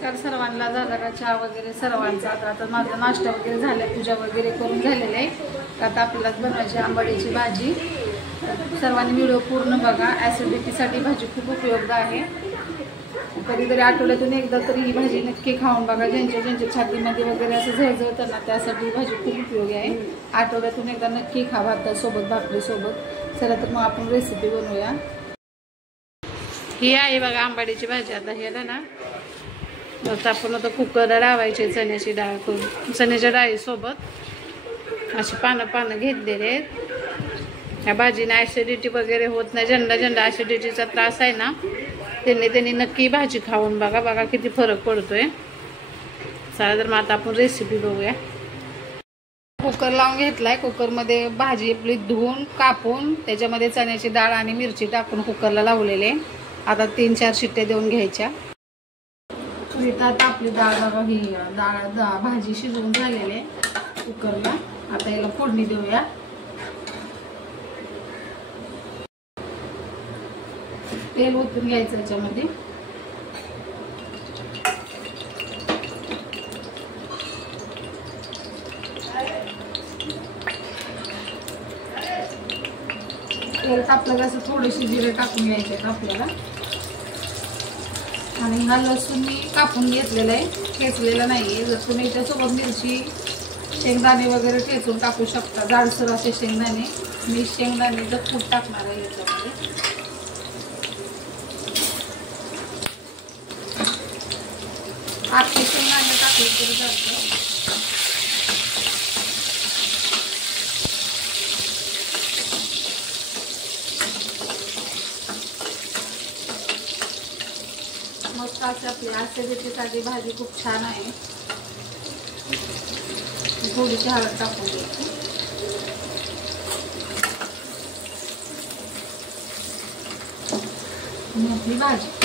नमस्कार सर्वांना. झाला का चहा वगैरे सर्वांचा? आता माझा नाश्ता वगैरे झाला, पूजा वगैरे करून झालेलं आहे. आता आपल्यालाच बनवायची आंबाडीची भाजी. सर्वांनी व्हिडिओ पूर्ण बघा. ॲसिडिटीसाठी भाजी खूप उपयुक्त आहे. कधीतरी आठवड्यातून एकदा तरी ही भाजी नक्की खाऊन बघा. ज्यांच्या छातीमध्ये वगैरे असं झळझळतं ना, त्यासाठी ही भाजी खूप उपयोगी आहे. आठवड्यातून एकदा नक्की खा, भातासोबत भाकरीसोबत. चला तर मग आपण रेसिपी बनवूया. ही आहे बघा आंबाडीची भाजी. आता ह्याला ना आपण आता कुकरला लावायचे चण्याची डाळ करून. चण्याच्या डाळीसोबत अशी पानं घेतलेले आहेत. ह्या भाजीने ॲसिडिटी वगैरे होत नाही. ज्यांना ॲसिडिटीचा त्रास आहे ना, त्यांनी नक्की भाजी खाऊन बघा किती फरक पडतोय. चला तर मग आता आपण रेसिपी बघूया. कुकर लावून घेतलाय. कुकरमध्ये भाजी आपली धुवून कापून त्याच्यामध्ये चण्याची डाळ आणि मिरची टाकून कुकरला लावलेले. आता 3-4 शिट्ट्या देऊन घ्यायच्या. आता आपली डाळ बघा, ही डाळ भाजी शिजवून झालेले कुकरला. आता याला फोडणी देऊया. तेल ओतून घ्यायचं याच्यामध्ये. तेल तापलं की असं थोडेसे जिरे टाकून घ्यायचे आपल्याला. आणि हा लसूण मी कापून घेतलेला आहे, ठेचलेला नाहीये. जर तुम्ही याच्यासोबत मिरची, शेंगदाणे वगैरे ठेचून टाकू शकता, जाडसर असे शेंगदाणे. मी शेंगदाण्याचं कूट टाकणार आहे याच्यामध्ये. आखे शेंगदाणे टाकले तरी चालतं. मस्त अशी आपली ॲसिडिटीसाठी भाजी खूप छान आहे. थोडीशी हळद टाकून द्यायची. आपली भाजी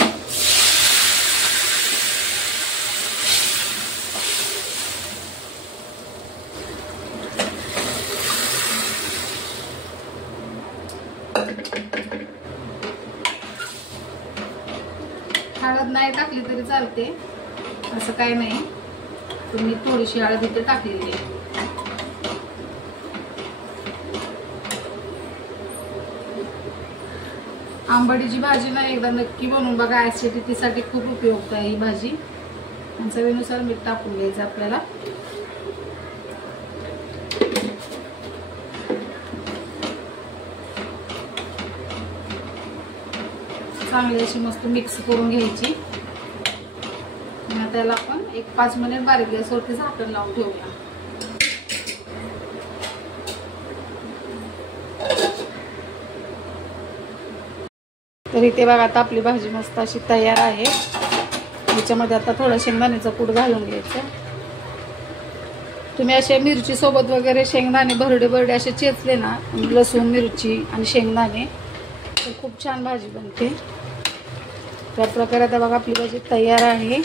हळद नाही टाकली तरी चालते, असं काही नाही. तुम्ही थोडीशी हळद इथे टाकलेली आहे. आंबाडीची भाजी ना एकदा नक्की बनवून बघा. ॲसिडिटीसाठी खूप उपयुक्त आहे ही भाजी. चवीनुसार मीठ टाकून घ्यायचं आपल्याला. चांगली अशी मस्त मिक्स करून घ्यायची. आणि त्याला आपण 1-5 मिनिट बारीक गॅसवरती झाकण लावून ठेवूया. तर इथे बघा आता आपली भाजी मस्त अशी तयार आहे. याच्यामध्ये आता थोडं शेंगदाण्याचं कूट घालून घ्यायचं. तुम्ही असे मिरची सोबत वगैरे शेंगदाणे भरडे असे चेचले ना, लसूण, मिरची आणि शेंगदाणे, तर खूप छान भाजी बनते. त्या प्रकारे आता बघा आपली भाजी तयार आहे.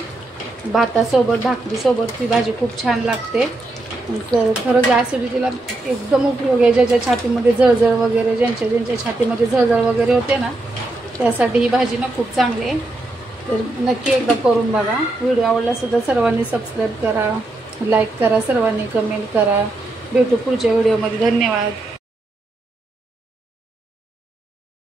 भातासोबत, भाकरीसोबत ही भाजी खूप छान लागते. खरंच ॲसिडिटीला एकदम उपयोग आहे. ज्याच्या छातीमध्ये जळजळ वगैरे, ज्यांच्या छातीमध्ये जळजळ वगैरे होते ना, त्यासाठी ही भाजी ना खूप चांगली आहे. तर नक्की एकदा करून बघा. व्हिडिओ आवडला सुद्धा सर्वांनी सबस्क्राईब करा, लाईक करा, सर्वांनी कमेंट करा. भेटू पुढच्या व्हिडिओमध्ये. धन्यवाद.